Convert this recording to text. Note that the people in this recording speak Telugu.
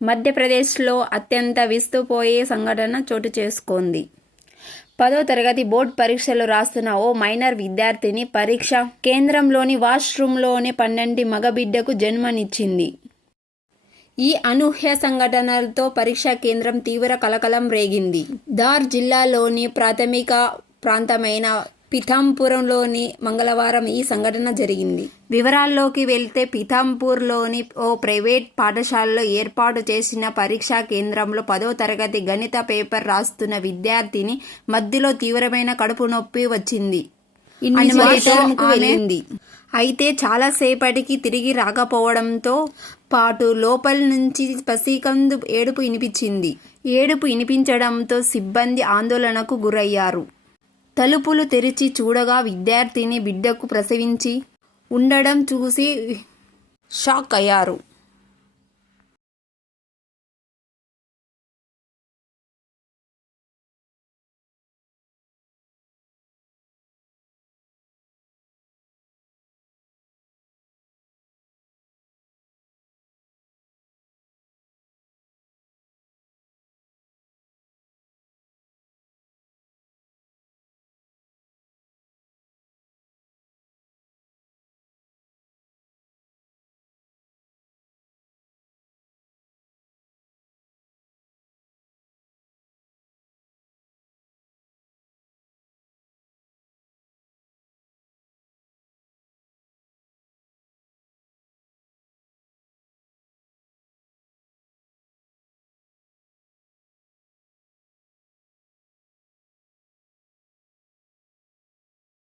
మధ్యప్రదేశ్లో అత్యంత విస్తుపోయే సంఘటన చోటు చేసుకుంది. 10వ తరగతి బోర్డు పరీక్షలు రాస్తున్న ఓ మైనర్ విద్యార్థిని పరీక్షా కేంద్రంలోని వాష్రూమ్లోనే 12 మగబిడ్డకు జన్మనిచ్చింది. ఈ అనూహ్య సంఘటనలతో పరీక్షా కేంద్రం తీవ్ర కలకలం రేగింది. ధార్ జిల్లాలోని ప్రాథమిక ప్రాంతమైన పీథంపూర్లోని మంగళవారం ఈ సంఘటన జరిగింది. వివరాల్లోకి వెళ్తే పీథంపూర్లోని ఓ ప్రైవేట్ పాఠశాలలో ఏర్పాటు చేసిన పరీక్షా కేంద్రంలో 10వ తరగతి గణిత పేపర్ రాస్తున్న విద్యార్థిని మధ్యలో తీవ్రమైన కడుపు నొప్పి వచ్చింది. వెళ్ళింది. అయితే చాలాసేపటికి తిరిగి రాకపోవడంతో పాటు లోపల నుంచి పసికందు ఏడుపు వినిపించింది. ఏడుపు వినిపించడంతో సిబ్బంది ఆందోళనకు గురయ్యారు. తలుపులు తెరిచి చూడగా విద్యార్థిని బిడ్డకు ప్రసవించి ఉండడం చూసి షాక్ అయ్యారు.